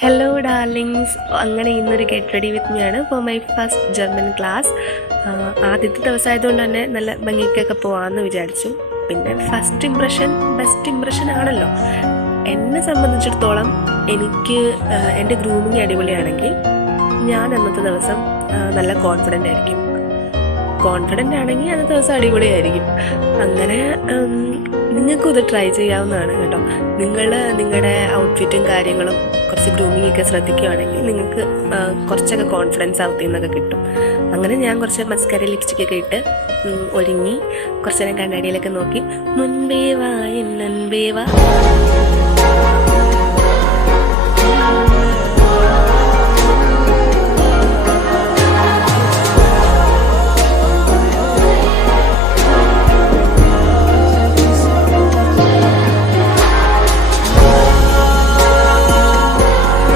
Hello darlings, അങ്ങനെ ഇന്നൊരു get ready with me ആണ് for my first German class. ആദ്യത്തെ ദിവസമായതുകൊണ്ട് തന്നെ നല്ല ഭംഗിക്കൊക്കെ പോകാമെന്ന് വിചാരിച്ചു. പിന്നെ ഫസ്റ്റ് ഇംപ്രഷൻ ബെസ്റ്റ് ഇംപ്രഷൻ ആണല്ലോ. എന്നെ സംബന്ധിച്ചിടത്തോളം എനിക്ക് എൻ്റെ ഗ്രൂമിങ് അടിപൊളിയാണെങ്കിൽ ഞാൻ അന്നത്തെ ദിവസം നല്ല കോൺഫിഡൻ്റ് ആയിരിക്കും. കോൺഫിഡൻ്റ് ആണെങ്കിൽ അന്നത്തെ ദിവസം അടിപൊളിയായിരിക്കും. അങ്ങനെ നിങ്ങൾക്കും ഇത് ട്രൈ ചെയ്യാവുന്നതാണ് കേട്ടോ. നിങ്ങൾ നിങ്ങളുടെ ഔട്ട്ഫിറ്റും കാര്യങ്ങളും കുറച്ച് ഗ്രൂമിങ് ഒക്കെ ശ്രദ്ധിക്കുകയാണെങ്കിൽ നിങ്ങൾക്ക് കുറച്ചൊക്കെ കോൺഫിഡൻസ് ഔത്തിൽ നിന്നൊക്കെ കിട്ടും. അങ്ങനെ ഞാൻ കുറച്ച് മസ്കാര ലിപ്സ്റ്റിക്കൊക്കെ ഇട്ട് ഒരുങ്ങി കുറച്ച് നേരം കണ്ണാടിയിലൊക്കെ നോക്കി മുൻപേ വാ എന്നൻപേ വാ